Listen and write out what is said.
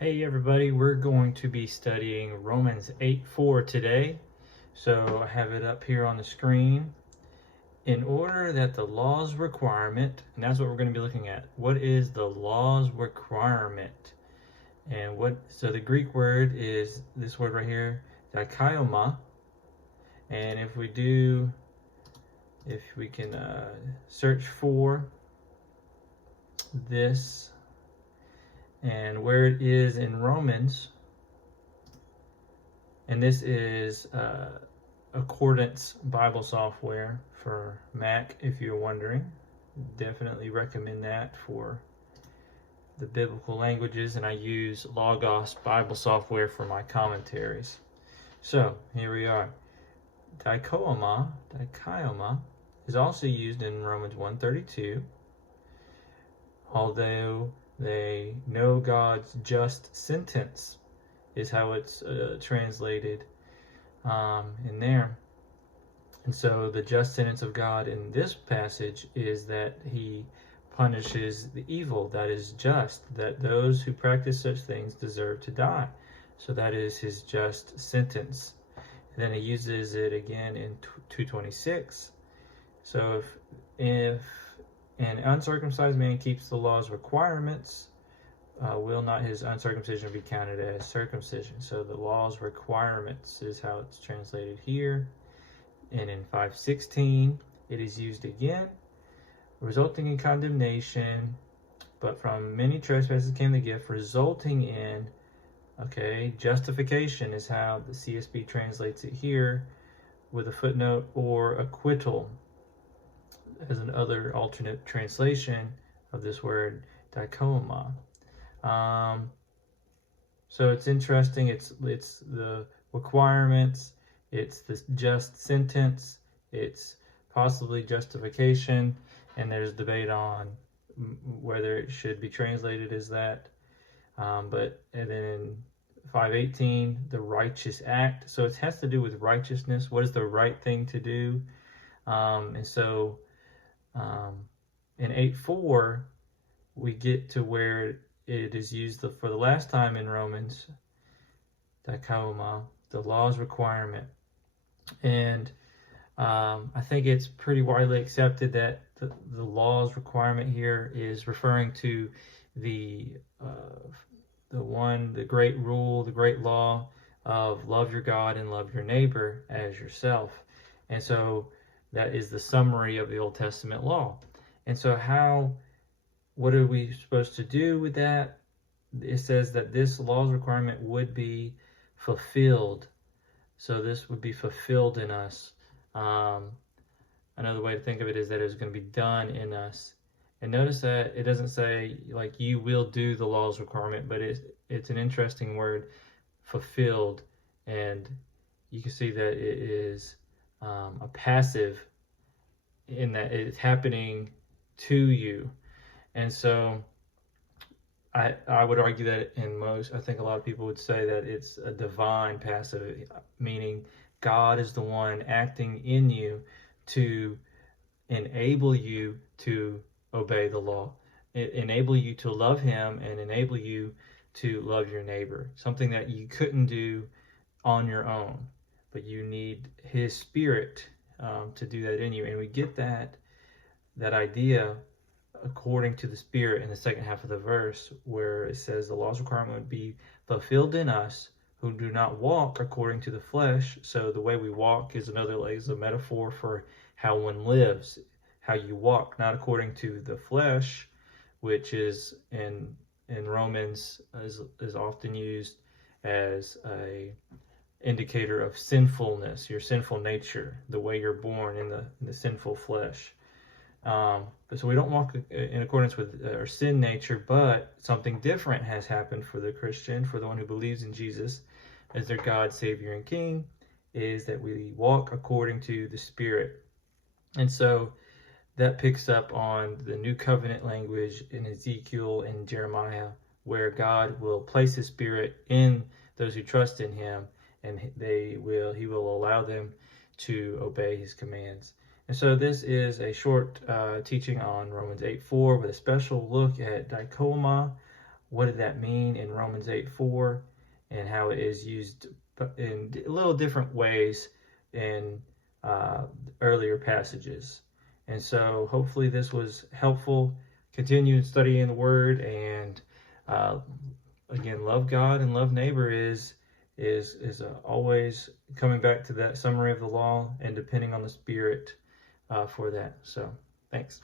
Hey everybody, we're going to be studying Romans 8:4 today. So I have it up here on the screen. In order that the law's requirement, and that's what we're going to be looking at. What is the law's requirement? So the Greek word is this word right here, δικαιωma. And if we can search for this and where it is in Romans, and this is Accordance Bible software for Mac, if you're wondering. Definitely recommend that for the biblical languages, and I use Logos Bible software for my commentaries. So here we are. Δικαιωma is also used in Romans 1:32. Although they know God's just sentence is how it's translated in there. And so the just sentence of God in this passage is that he punishes the evil that is just, that those who practice such things deserve to die. So that is his just sentence. And then he uses it again in 2:26. So if an uncircumcised man keeps the law's requirements, will not his uncircumcision be counted as circumcision? So the law's requirements is how it's translated here. And in 5:16, it is used again, resulting in condemnation, but from many trespasses came the gift, resulting in, justification is how the CSB translates it here, with a footnote, or acquittal as another alternate translation of this word, δικαιωma. So it's interesting. It's the requirements, it's the just sentence, it's possibly justification, and there's debate on whether it should be translated as that. And then in 5:18, the righteous act. So it has to do with righteousness. What is the right thing to do? In 8:4, we get to where it is used for the last time in Romans, δικαιωma, the law's requirement. And I think it's pretty widely accepted that the law's requirement here is referring to the great rule, the great law of love your God and love your neighbor as yourself. And so that is the summary of the Old Testament law. And so what are we supposed to do with that? It says that this law's requirement would be fulfilled. So this would be fulfilled in us. Another way to think of it is that it's going to be done in us. And notice that it doesn't say like you will do the law's requirement, but it's an interesting word, fulfilled. And you can see that it is a passive in that it's happening to you. And so I would argue that I think a lot of people would say that it's a divine passive, meaning God is the one acting in you to enable you to obey the law, enable you to love him, and enable you to love your neighbor, something that you couldn't do on your own, but you need his spirit to do that in you. And we get that idea according to the Spirit in the second half of the verse, where it says the law's requirement would be fulfilled in us who do not walk according to the flesh. So the way we walk is a metaphor for how one lives, how you walk, not according to the flesh, which is in Romans is often used as a indicator of sinfulness, your sinful nature, the way you're born in the sinful flesh. So we don't walk in accordance with our sin nature, but something different has happened for the Christian, for the one who believes in Jesus as their God, Savior, and King, is that we walk according to the Spirit. And so that picks up on the New Covenant language in Ezekiel and Jeremiah, where God will place his Spirit in those who trust in him, and he will allow them to obey his commands. And so this is a short teaching on Romans 8:4 with a special look at δικαιωma, what did that mean in Romans 8:4, and how it is used in little different ways in earlier passages. And so hopefully this was helpful. Continue studying the Word, and again, love God and love neighbor is always coming back to that summary of the law and depending on the Spirit for that. So thanks.